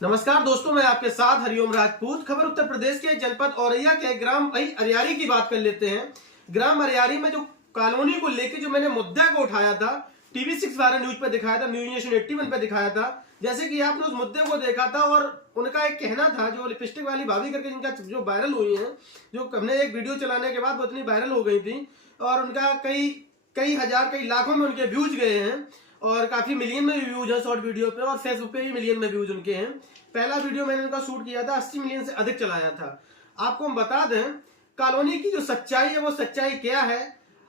नमस्कार दोस्तों, मैं आपके साथ हरिओम राजपूत। खबर उत्तर प्रदेश के जनपद औरैया के ग्राम अरियारी की बात कर लेते हैं। ग्राम अरियारी में जो कॉलोनी को लेकर जो मैंने मुद्दा को उठाया था, टीवी 6 12 न्यूज पे दिखाया था, न्यूज नेशन 81 पे दिखाया था। जैसे कि आपने उस मुद्दे को देखा था और उनका एक कहना था, जो लिपस्टिक वाली भाभी करके जिनका जो वायरल हुई है, जो हमने एक वीडियो चलाने के बाद वो इतनी वायरल हो गई थी और उनका कई कई हजार कई लाखों में उनके व्यूज गए हैं और काफी मिलियन में भी व्यूज है शॉर्ट वीडियो पे, और फेसबुक पे भी मिलियन में व्यूज उनके हैं। पहला वीडियो मैंने उनका शूट किया था, 80 मिलियन से अधिक चलाया था। आपको हम बता दें कॉलोनी की जो सच्चाई है वो सच्चाई क्या है।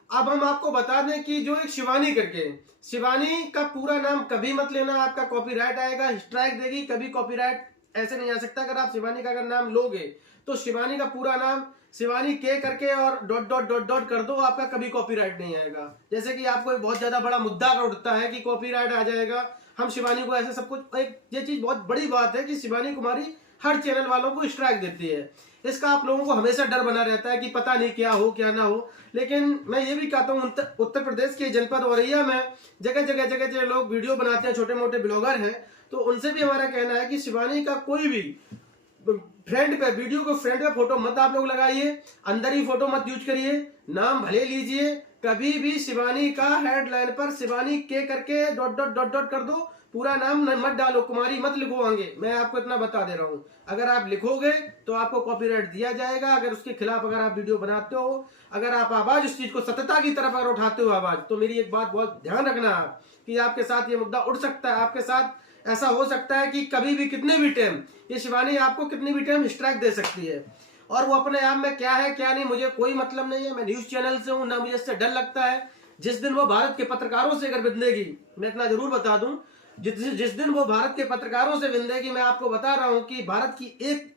अब हम आपको बता दें कि जो एक शिवानी करके, शिवानी का पूरा नाम कभी मत लेना, आपका कॉपीराइट आएगा, स्ट्राइक देगी। कभी कॉपीराइट ऐसे नहीं आ सकता। अगर आप शिवानी का अगर नाम लोगे तो शिवानी का पूरा नाम शिवानी के करके और डॉट डॉट डॉट डॉट कर दो, आपका कभी कॉपीराइट नहीं आएगा। जैसे कि आपको एक बहुत ज्यादा बड़ा मुद्दा उठता है कि कॉपीराइट आ जाएगा, हम शिवानी को ऐसे सब कुछ, एक ये चीज बहुत बड़ी बात है कि शिवानी कुमारी हर चैनल वालों को स्ट्राइक देती है। इसका आप लोगों को हमेशा डर बना रहता है कि पता नहीं क्या हो क्या ना हो। लेकिन मैं ये भी कहता हूँ उत्तर प्रदेश के जनपद औरैया में जगह जगह जगह लोग वीडियो बनाते हैं, छोटे मोटे ब्लॉगर हैं, तो उनसे भी हमारा कहना है कि शिवानी का कोई भी फ्रेंड पे वीडियो को फ्रेंड पे फोटो मत आप लोग लगाइए, अंदर ही फोटो मत यूज करिए, नाम भले लीजिए। कभी भी शिवानी का हेडलाइन पर शिवानी के करके डॉट डॉट डॉट डॉट कर दो, पूरा नाम मत डालो, कुमारी मत लिखवाएंगे। मैं आपको इतना बता दे रहा हूं, अगर आप लिखोगे तो आपको कॉपीराइट दिया जाएगा। अगर उसके खिलाफ अगर आप वीडियो बनाते हो, अगर आप आवाज उस चीज को सत्यता की तरफ अगर उठाते हो आवाज, तो मेरी एक बात बहुत ध्यान रखना कि आपके साथ ये मुद्दा उठ सकता है। आपके साथ ऐसा हो सकता है कि कभी भी कितने भी टाइम ये शिवानी आपको कितनी भी टाइम स्ट्राइक दे सकती है। और वो अपने आप में क्या है क्या नहीं, मुझे कोई मतलब नहीं है। मैं न्यूज चैनल से हूं, ना मुझे इससे डर लगता है। जिस दिन वो भारत के पत्रकारों से अगर विंदेगी, मैं इतना जरूर बता दूं, जिस दिन वो भारत के पत्रकारों से विंदेगी, मैं आपको बता रहा हूं कि भारत की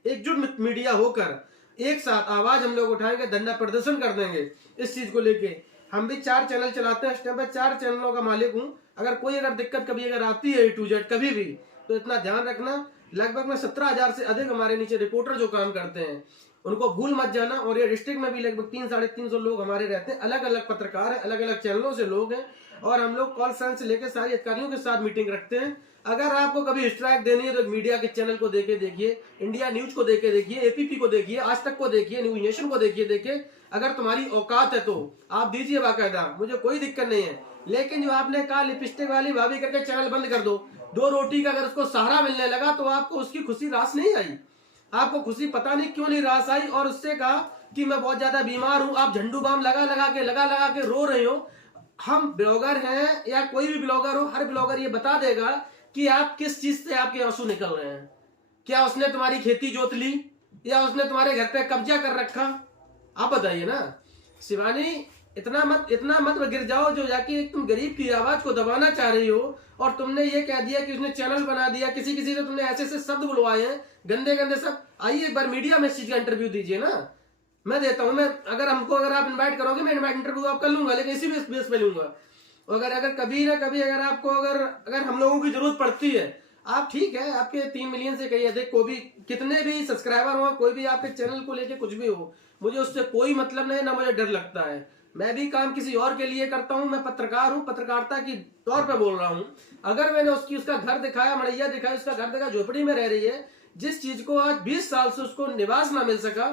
एकजुट मीडिया होकर एक साथ आवाज हम लोग उठाएंगे, धरना प्रदर्शन कर देंगे इस चीज को लेके। हम भी 4 चैनल चलाते हैं, इस टाइम पे 4 चैनलों का मालिक हूं। अगर कोई अगर दिक्कत कभी अगर आती है A to Z कभी भी, तो इतना ध्यान रखना, लगभग में 17,000 से अधिक हमारे नीचे रिपोर्टर जो काम करते हैं, उनको भूल मत जाना। और ये डिस्ट्रिक्ट में भी लगभग 300-350 लोग हमारे रहते हैं, अलग अलग पत्रकार हैं, अलग अलग चैनलों से लोग हैं। और हम लोग कॉल फ्रेंड से लेकर सारे अधिकारियों के साथ मीटिंग रखते हैं। अगर आपको कभी स्ट्राइक देनी है तो मीडिया के चैनल को देके देखिए, इंडिया न्यूज को देके देखिए, APP को देखिए, आज तक को देखिए, न्यूज नेशन को देखिए। अगर तुम्हारी औकात है तो आप दीजिए बाकायदा, मुझे कोई दिक्कत नहीं है। लेकिन जो आपने कहा लिपस्टिक वाली भाभी करके चैनल बंद कर दो, 2 रोटी का अगर उसको सहारा मिलने लगा तो आपको उसकी खुशी रास नहीं आई। आपको खुशी पता नहीं क्यों नहीं रास आई, और उससे कहा कि मैं बहुत ज्यादा बीमार हूं, आप झंडू बाम लगा लगा के रो रहे हो। हम ब्लॉगर हैं या कोई भी ब्लॉगर हो, हर ब्लॉगर ये बता देगा कि आप किस चीज से आपके आंसू निकल रहे हैं। क्या उसने तुम्हारी खेती जोत ली या उसने तुम्हारे घर पे कब्जा कर रखा? आप बताइए ना। शिवानी इतना मत गिर जाओ जो जाके तुम गरीब की आवाज को दबाना चाह रही हो, और तुमने ये कह दिया कि उसने चैनल बना दिया, किसी से तुमने ऐसे शब्द बुलवाए हैं, गंदे गंदे सब। आइए एक बार मीडिया में इस चीज का इंटरव्यू दीजिए ना, मैं देता हूं। मैं अगर आप इन्वाइट करोगे, मैं इंटरव्यू आप कर लूंगा, लेकिन इसी बेस पे लूंगा। अगर कभी ना कभी अगर आपको अगर हम लोगों की जरूरत पड़ती है, आप ठीक है, आपके 3 मिलियन से कहीं अधिक, कोई भी कितने भी सब्सक्राइबर हो, कोई भी आपके चैनल को लेके कुछ भी हो, मुझे उससे कोई मतलब नहीं, ना मुझे डर लगता है। मैं भी काम किसी और के लिए करता हूं, मैं पत्रकार हूं, पत्रकारिता की तौर पे बोल रहा हूं। अगर मैंने उसका घर दिखाया, मड़ैया दिखाया, उसका घर दिखाया, झोपड़ी में रह रही है, जिस चीज को आज 20 साल से उसको निवास ना मिल सका।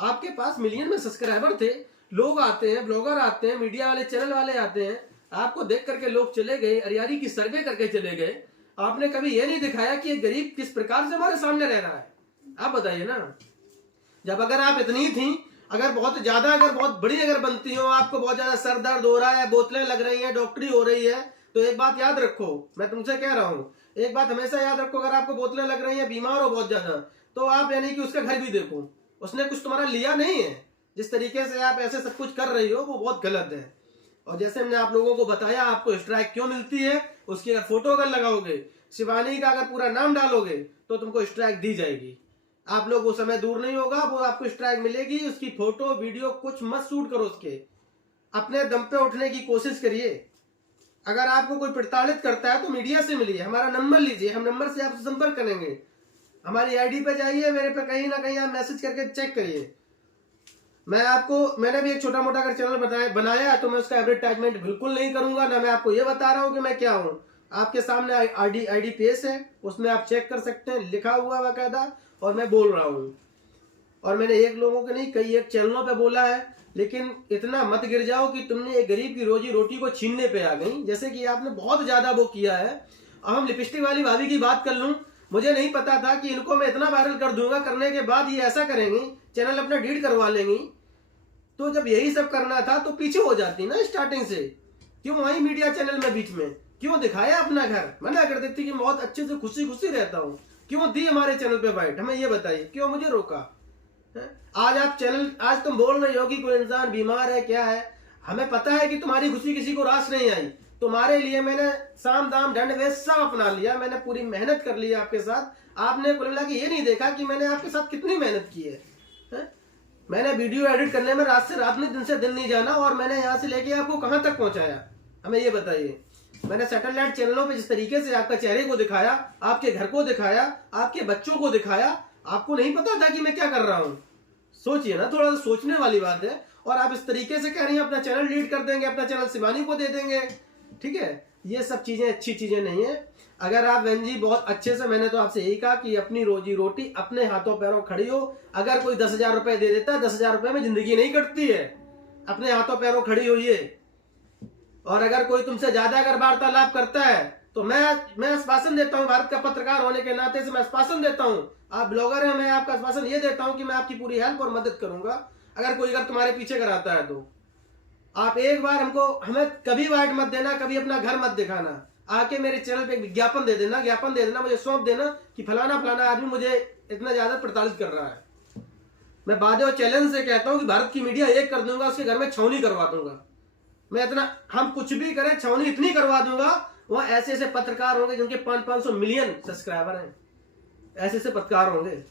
आपके पास मिलियन में सब्सक्राइबर थे, लोग आते हैं, ब्लॉगर आते हैं, मीडिया वाले चैनल वाले आते हैं, आपको देख करके लोग चले गए, अरियारी की सर्वे करके चले गए। आपने कभी ये नहीं दिखाया कि एक गरीब किस प्रकार से हमारे सामने रह रहा है। आप बताइए ना। जब अगर आप इतनी थी, अगर बहुत ज्यादा, अगर बहुत बड़ी अगर बनती हो, आपको बहुत ज्यादा सर दर्द हो रहा है, बोतलें लग रही है, डॉक्टरी हो रही है, तो एक बात याद रखो, मैं तुमसे कह रहा हूँ, एक बात हमेशा याद रखो, अगर आपको बोतलें लग रही है, बीमार हो बहुत ज्यादा, तो आप यानी कि उसका घर भी देखो, उसने कुछ तुम्हारा लिया नहीं है। जिस तरीके से आप ऐसे सब कुछ कर रही हो वो बहुत गलत है। और जैसे हमने आप लोगों को बताया आपको स्ट्राइक क्यों मिलती है, उसकी अगर फोटो अगर लगाओगे, शिवानी का अगर पूरा नाम डालोगे, तो तुमको स्ट्राइक दी जाएगी। आप लोग वो समय दूर नहीं होगा, वो आपको स्ट्राइक मिलेगी। उसकी फोटो वीडियो कुछ मत शूट करो, उसके अपने दम पे उठने की कोशिश करिए। अगर आपको कोई प्रताड़ित करता है तो मीडिया से मिलिए, हमारा नंबर लीजिए, हम नंबर से आपसे संपर्क करेंगे। हमारी आईडी पे जाइए, मेरे पे कहीं ना कहीं आप मैसेज करके चेक करिए। मैंने भी एक छोटा मोटा अगर चैनल बनाया है तो मैं उसका एडवर्टाइजमेंट बिल्कुल नहीं करूंगा, ना मैं आपको ये बता रहा हूं कि मैं क्या हूं। आपके सामने आईडी पेज है, उसमें आप चेक कर सकते हैं, लिखा हुआ बाकायदा, और मैं बोल रहा हूँ। और मैंने एक लोगों के नहीं, कई एक चैनलों पे बोला है, लेकिन इतना मत गिर जाओ कि तुमने एक गरीब की रोजी रोटी को छीनने पे आ गई, जैसे कि आपने बहुत ज्यादा वो किया है। अब हम लिपस्टिक वाली भाभी की बात कर लूं, मुझे नहीं पता था कि इनको मैं इतना वायरल कर दूंगा, करने के बाद ये ऐसा करेंगी, चैनल अपना डिलीट करवा लेंगी। तो जब यही सब करना था तो पीछे हो जाती ना स्टार्टिंग से, क्यों वही मीडिया चैनल में बीच में क्यों दिखाया अपना घर? मना कर देती कि बहुत अच्छे से खुशी खुशी रहता हूँ, क्यों दी हमारे चैनल पे बाइट? हमें ये बताइए, क्यों मुझे रोका? आज आप चैनल, आज तुम बोल रहे हो कि कोई इंसान बीमार है, क्या है, हमें पता है कि तुम्हारी खुशी किसी को रास नहीं आई। तुम्हारे लिए मैंने साम दाम दंड भेद सब अपना लिया, मैंने पूरी मेहनत कर ली आपके साथ। आपने कुल मिला के ये नहीं देखा कि मैंने आपके साथ कितनी मेहनत की है? मैंने वीडियो एडिट करने में रात से रात नहीं, दिन से दिन नहीं जाना, और मैंने यहाँ से लेके आपको कहाँ तक पहुंचाया, हमें ये बताइए। मैंने सैटेलाइट चैनलों पे जिस तरीके से आपका चेहरे को दिखाया, आपके घर को दिखाया, आपके बच्चों को दिखाया, आपको नहीं पता था कि मैं क्या कर रहा हूँ? सोचिए ना, थोड़ा सा सोचने वाली बात है। और आप इस तरीके से कह रही हैं अपना चैनल डिलीट कर देंगे, अपना चैनल शिवानी को दे देंगे, ठीक है? ये सब चीजें अच्छी चीजें नहीं है। अगर आप बहन जी बहुत अच्छे से, मैंने तो आपसे यही कहा कि अपनी रोजी रोटी अपने हाथों पैरों खड़ी हो। अगर कोई 10,000 रुपए दे देता है, 10,000 रुपए में जिंदगी नहीं कटती है। अपने हाथों पैरों खड़ी होइए। और अगर कोई तुमसे ज्यादा अगर वार्तालाप करता है तो मैं आश्वासन देता हूं, भारत का पत्रकार होने के नाते से मैं आश्वासन देता हूं, आप ब्लॉगर हैं, मैं आपका आश्वासन ये देता हूं कि मैं आपकी पूरी हेल्प और मदद करूंगा। अगर तुम्हारे पीछे कराता है तो आप एक बार हमें कभी वाइट मत देना, कभी अपना घर मत दिखाना, आके मेरे चैनल पे एक विज्ञापन दे देना, मुझे सौंप देना कि फलाना फलाना आदमी मुझे इतना ज्यादा प्रताड़ित कर रहा है। मैं बाद और चैलेंज से कहता हूं कि भारत की मीडिया एक कर दूंगा, उसके घर में छावनी करवा दूंगा। मैं इतना, हम कुछ भी करें, छावनी इतनी करवा दूंगा, वह ऐसे ऐसे पत्रकार होंगे जिनके 500 मिलियन सब्सक्राइबर हैं, ऐसे ऐसे पत्रकार होंगे।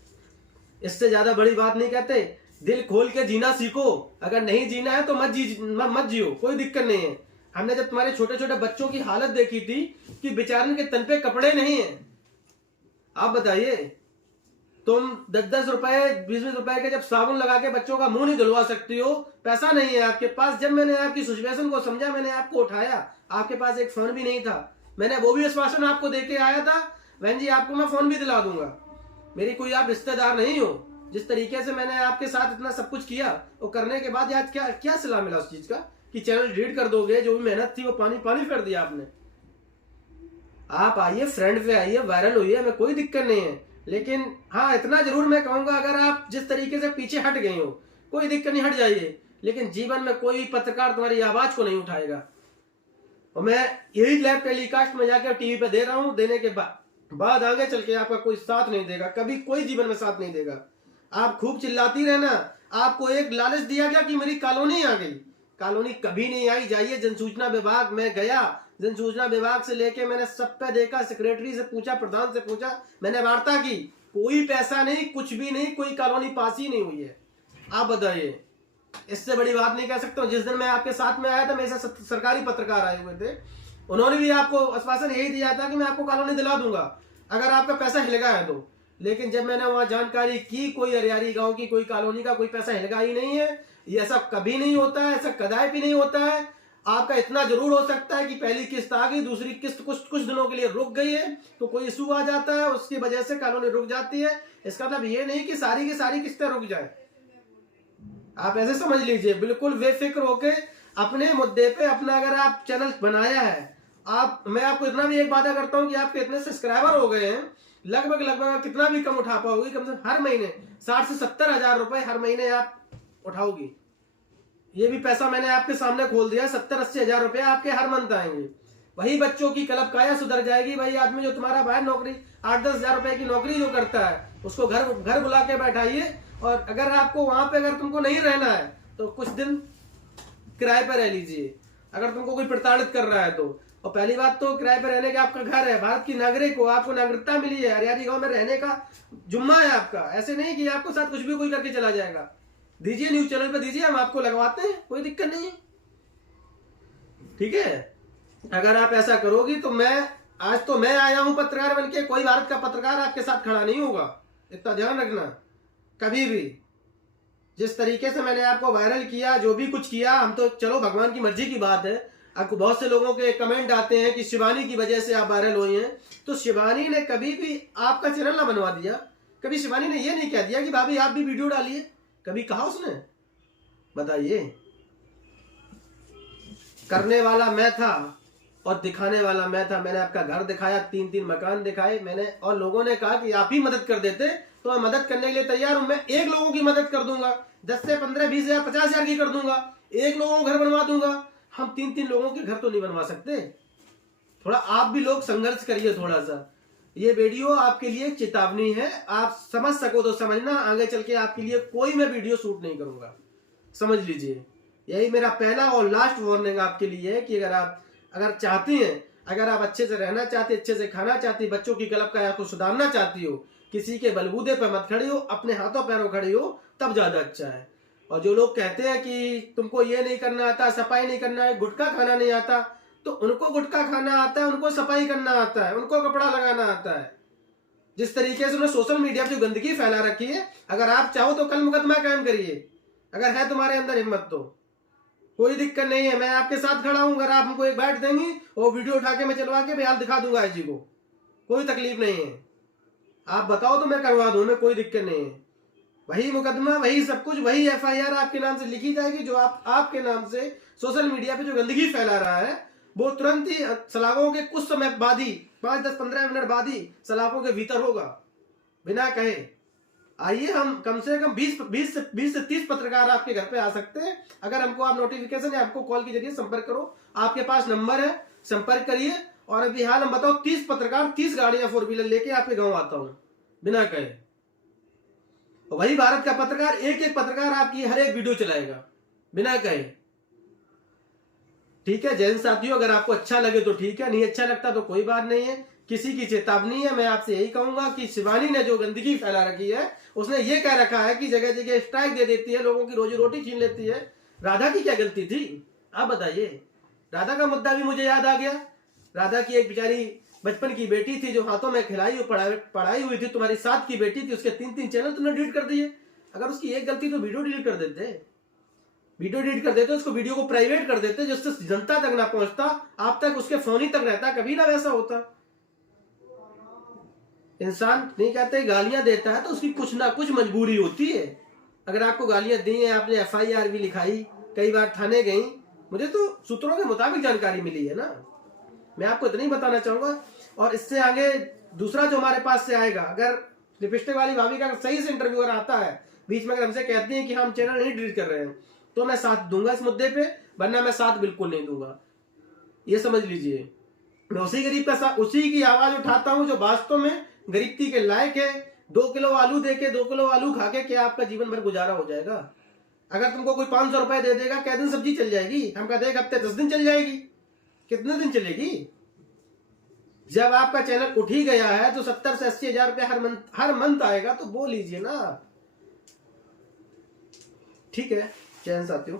इससे ज्यादा बड़ी बात नहीं कहते। दिल खोल के जीना सीखो, अगर नहीं जीना है तो मत जियो, कोई दिक्कत नहीं है। हमने जब तुम्हारे छोटे छोटे बच्चों की हालत देखी थी कि बेचारे के तन पे कपड़े नहीं है, आप बताइए, तुम 10-10 रुपए 20-20 रुपए के जब साबुन लगा के बच्चों का मुंह नहीं धुलवा सकती हो, पैसा नहीं है आपके पास। जब मैंने आपकी सिचुएशन को समझा, मैंने आपको उठाया, आपके पास एक फोन भी नहीं था, मैंने वो भी आश्वासन आपको देके आया था, बहन जी आपको मैं फोन भी दिला दूंगा। मेरी कोई आप रिश्तेदार नहीं हो। जिस तरीके से मैंने आपके साथ इतना सब कुछ किया, वो करने के बाद आज क्या क्या सिला मिला उस चीज का कि चैनल डिलीट कर दोगे? जो भी मेहनत थी वो पानी पानी कर दिया आपने। आप आइए, फ्रेंड पे आइए, वायरल हुई है, हमें कोई दिक्कत नहीं है। लेकिन हाँ, इतना जरूर मैं कहूंगा, अगर आप जिस तरीके से पीछे हट गए हो, कोई दिक्कत नहीं, हट जाइए, लेकिन जीवन में कोई पत्रकार तुम्हारी आवाज को नहीं उठाएगा। और मैं यही लाइव टेलीकास्ट में जाकर टीवी पे दे रहा हूं, देने के बाद आगे चल के आपका कोई साथ नहीं देगा, कभी कोई जीवन में साथ नहीं देगा। आप खूब चिल्लाती रहना। आपको एक लालच दिया गया कि मेरी कॉलोनी आ गई, कॉलोनी कभी नहीं आई। जाइए जनसूचना विभाग में गया, जनसूचना विभाग से लेके मैंने सब पे देखा, सेक्रेटरी से पूछा, प्रधान से पूछा, मैंने वार्ता की, कोई पैसा नहीं, कुछ भी नहीं, कोई कॉलोनी पास ही नहीं हुई है। आप बताइए, इससे बड़ी बात नहीं कह सकता हूँ। जिस दिन मैं आपके साथ में आया था, मेरे साथ सरकारी पत्रकार आए हुए थे, उन्होंने भी आपको आश्वासन यही दिया था कि मैं आपको कॉलोनी दिला दूंगा अगर आपका पैसा हिलगा है तो। लेकिन जब मैंने वहां जानकारी की, कोई अरियारी गांव की कोई कॉलोनी का कोई पैसा हिलगा ही नहीं है। ये ऐसा कभी नहीं होता है, ऐसा कदापि भी नहीं होता है। आपका इतना जरूर हो सकता है कि पहली किस्त आ गई, दूसरी किस्त कुछ दिनों के लिए रुक गई है, तो कोई इशू आ जाता है, उसकी वजह से कॉलोनी रुक जाती है। इसका मतलब ये नहीं कि सारी की सारी किस्तें रुक जाए, आप ऐसे समझ लीजिए। बिल्कुल बेफिक्र होके अपने मुद्दे पे अपना, अगर आप चैनल बनाया है, मैं आपको इतना भी एक वादा करता हूं कि आपके इतने सब्सक्राइबर हो गए हैं, लगभग कितना भी कम उठा पाओगी, कम से कम हर महीने 60 से 70 हजार रुपए हर महीने आप उठाओगी। ये भी पैसा मैंने आपके सामने खोल दिया, 70-80 हजार रुपए आपके हर मंथ आएंगे। वही बच्चों की कलब काया सुधर जाएगी। वही आदमी जो तुम्हारा बाहर नौकरी 8-10 हजार रुपए की नौकरी जो करता है, उसको घर बुला के बैठाइए। और अगर आपको वहां पे, अगर तुमको नहीं रहना है तो कुछ दिन किराए पर रह लीजिए, अगर तुमको कोई प्रताड़ित कर रहा है तो। और पहली बात तो किराए पर रहने का आपका घर है, भारत की नागरिक हो, आपको नागरिकता मिली है, हरियाणी गांव में रहने का जुम्मा है आपका। ऐसे नहीं कि आपको साथ कुछ भी कोई करके चला जाएगा। दीजिए, न्यूज चैनल पे दीजिए, हम आपको लगवाते हैं, कोई दिक्कत नहीं है, ठीक है। अगर आप ऐसा करोगी तो आज तो मैं आया हूं पत्रकार बनके, कोई भारत का पत्रकार आपके साथ खड़ा नहीं होगा, इतना ध्यान रखना कभी भी। जिस तरीके से मैंने आपको वायरल किया, जो भी कुछ किया, हम तो चलो भगवान की मर्जी की बात है, आपको बहुत से लोगों के कमेंट आते हैं कि शिवानी की वजह से आप वायरल हुई हैं। तो शिवानी ने कभी भी आपका चैनल ना बनवा दिया, कभी शिवानी ने ये नहीं कह दिया कि भाभी आप भी वीडियो डालिए, कभी कहा उसने? बताइए। करने वाला मैं था और दिखाने वाला मैं था। मैंने आपका घर दिखाया, 3-3 मकान दिखाए मैंने, और लोगों ने कहा कि आप ही मदद कर देते तो मैं मदद करने के लिए तैयार हूं। मैं एक लोगों की मदद कर दूंगा, 10 से 15, 20 हजार, 50 हजार की कर दूंगा, एक लोगों को घर बनवा दूंगा। हम 3-3 लोगों के घर तो नहीं बनवा सकते। थोड़ा आप भी लोग संघर्ष करिए थोड़ा सा। ये वीडियो आपके लिए चेतावनी है, आप समझ सको तो समझना, आगे चल के आपके लिए कोई मैं वीडियो शूट नहीं करूंगा, समझ लीजिए। यही मेरा पहला और लास्ट वार्निंग आपके लिए है कि अगर चाहती हैं, अगर आप अच्छे से रहना चाहती, अच्छे से खाना चाहती, बच्चों की गलत काया को सुधारना चाहती हो, किसी के बलबूते पर मत खड़ी हो, अपने हाथों पैरों खड़ी हो, तब ज्यादा अच्छा है। और जो लोग कहते हैं कि तुमको ये नहीं करना आता, सफाई नहीं करना है, गुटखा खाना नहीं आता, तो उनको गुटखा खाना आता है, उनको सफाई करना आता है, उनको कपड़ा लगाना आता है। जिस तरीके से उन्होंने सोशल मीडिया पर जो गंदगी फैला रखी है, अगर आप चाहो तो कल मुकदमा कायम करिए, अगर है तुम्हारे अंदर हिम्मत तो। कोई दिक्कत नहीं है, मैं आपके साथ खड़ा हूं। अगर आप हमको एक बैठ देंगी और वीडियो उठा के मैं चलवा के बयान दिखा दूंगा आईजी को, कोई तकलीफ नहीं है। आप बताओ तो मैं करवा दूं, मैं कोई दिक्कत नहीं है। वही मुकदमा, वही सब कुछ, वही एफआईआर आपके नाम से लिखी जाएगी। जो आपके नाम से सोशल मीडिया पे जो गंदगी फैला रहा है, वो तुरंत ही सलाखों के कुछ समय बाद ही, 5, 10, 15 मिनट बाद ही सलाखों के भीतर होगा, बिना कहे। आइए, हम कम से कम 20 से 30 पत्रकार आपके घर पे आ सकते हैं। अगर हमको आप नोटिफिकेशन या आपको कॉल के जरिए संपर्क करो, आपके पास नंबर है, संपर्क करिए। और अभी हाल हम बताओ 30 पत्रकार, 30 गाड़ियां 4 व्हीलर लेके आपके गांव आता हूं, बिना कहे। वही भारत का पत्रकार, एक पत्रकार आपकी हर एक वीडियो चलाएगा, बिना कहे। ठीक है जैन साथियों, अगर आपको अच्छा लगे तो ठीक है, नहीं अच्छा लगता तो कोई बात नहीं है। किसी की चेतावनी है। मैं आपसे यही कहूंगा कि शिवानी ने जो गंदगी फैला रखी है, उसने ये कह रखा है कि जगह जगह स्ट्राइक दे देती है, लोगों की रोजी रोटी छीन लेती है। राधा की क्या गलती थी, आप बताइए। राधा का मुद्दा भी मुझे याद आ गया। राधा की एक बेचारी बचपन की बेटी थी जो हाथों में खिलाई पढ़ाई हुई थी, तुम्हारी साथ की बेटी थी, उसके 3-3 चैनल तुमने डिलीट कर दिए। अगर उसकी एक गलती तो वीडियो डिलीट कर देते, वीडियो डिलीट कर देते, उसको वीडियो को प्राइवेट कर देते, जिससे जनता तक ना पहुंचता, आप तक उसके फोन ही तक रहता, कभी ना वैसा होता। इंसान नहीं कहते गालियां देता है तो उसकी कुछ ना कुछ मजबूरी होती है। अगर आपको गालियां दी हैं, आपने एफआईआर भी लिखाई, कई बार थाने गई, मुझे तो सूत्रों के मुताबिक जानकारी मिली है ना, मैं आपको इतना ही बताना चाहूंगा। और इससे आगे दूसरा जो हमारे पास से आएगा, अगर लिपस्टिक वाली भाभी का सही से इंटरव्यू अगर आता है, बीच में अगर हमसे कहती हैं कि हम चैनल नहीं डिलीट कर रहे हैं, तो मैं साथ दूंगा इस मुद्दे पे, वरना मैं साथ बिल्कुल नहीं दूंगा, ये समझ लीजिए। मैं उसी गरीब का साथ, उसी की आवाज उठाता हूं जो वास्तव में गरीबी के लायक है। 2 किलो आलू देके, 2 किलो आलू खा के क्या आपका जीवन भर गुजारा हो जाएगा? अगर तुमको कोई 500 रुपए दे देगा, कै दिन सब्जी चल जाएगी? हम कहते एक हफ्ते 10 दिन चल जाएगी, कितने दिन चलेगी? जब आपका चैनल उठ ही गया है तो 70 से 80 हजार रुपए हर मंथ आएगा, तो बोल लीजिए ना। ठीक है, चैन साथियों।